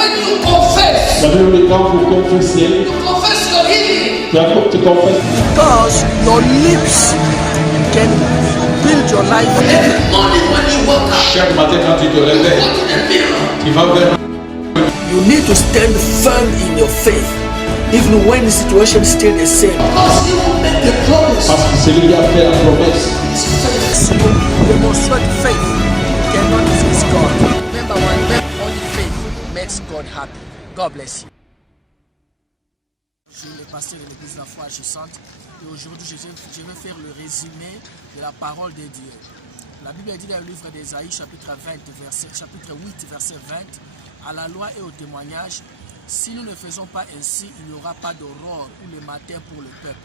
when you confess, La Bible, quand vous confessez, you confess your healing. tu confesses. Because your lips can build your life. Every morning when you wake up, Chaque matin quand tu te you réveilles, go to the mirror. tu vas vers You need to stand firm in your faith, even when the situation is still the same. Because he will make the promise. parce que celui qui a fait la promesse. It's faith. So you demonstrate faith, you cannot resist God. Remember one, only faith makes God happy. God bless you. Je suis le pasteur de l'église de la foi agissante et aujourd'hui je vais faire le résumé de la parole de Dieu. La Bible dit dans le livre d'Ésaïe chapitre 8 verset 20, à la loi et au témoignage, si nous ne faisons pas ainsi, il n'y aura pas d'aurore ou le matin pour le peuple.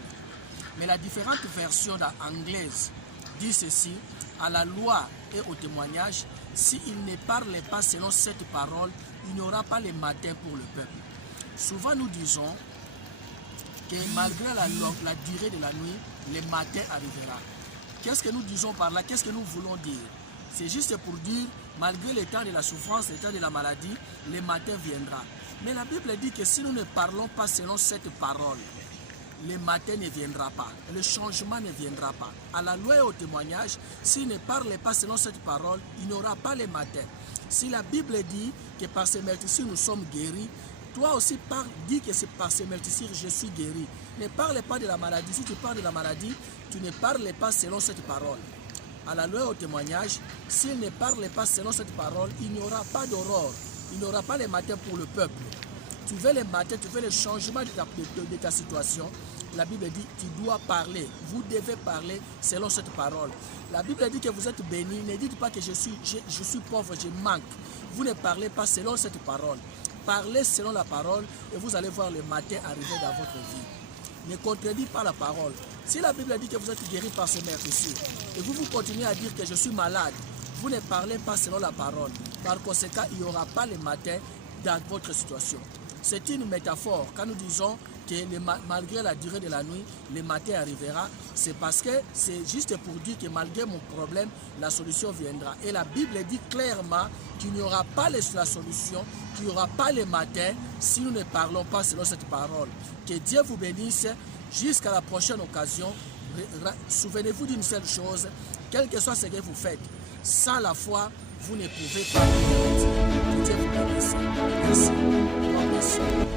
Mais la différente version anglaise dit ceci, à la loi et au témoignage, s'il ne parle pas selon cette parole, il n'y aura pas le matin pour le peuple. Souvent nous disons que malgré la durée de la nuit, le matin arrivera. Qu'est-ce que nous disons par là? Qu'est-ce que nous voulons dire? C'est juste pour dire, malgré le temps de la souffrance, le temps de la maladie, le matin viendra. Mais la Bible dit que si nous ne parlons pas selon cette parole, le matin ne viendra pas, le changement ne viendra pas. À la loi et au témoignage, s'il ne parle pas selon cette parole, il n'y aura pas le matin. Si la Bible dit que par ces meurtrissures nous sommes guéris, toi aussi dis que c'est par ces meurtrissures je suis guéri. Ne parle pas de la maladie. Si tu parles de la maladie, tu ne parles pas selon cette parole. À la loi et au témoignage, s'il ne parle pas selon cette parole, il n'y aura pas d'aurore. Il n'y aura pas le matin pour le peuple. Tu veux le matin, tu veux le changement de ta situation. La Bible dit, tu dois parler. Vous devez parler selon cette parole. La Bible dit que vous êtes bénis. Ne dites pas que je suis pauvre, je manque. Vous ne parlez pas selon cette parole. Parlez selon la parole et vous allez voir le matin arriver dans votre vie. Ne contredis pas la parole. Si la Bible dit que vous êtes guéri par ce meurtrissure et vous continuez à dire que je suis malade, vous ne parlez pas selon la parole. Par conséquent, il n'y aura pas le matin dans votre situation. C'est une métaphore. Quand nous disons que malgré la durée de la nuit, le matin arrivera, c'est parce que c'est juste pour dire que malgré mon problème, la solution viendra. Et la Bible dit clairement qu'il n'y aura pas la solution, qu'il n'y aura pas le matin si nous ne parlons pas selon cette parole. Que Dieu vous bénisse jusqu'à la prochaine occasion. Souvenez-vous d'une seule chose, quel que soit ce que vous faites, sans la foi, vous ne pouvez pas. Que Dieu vous bénisse. Merci.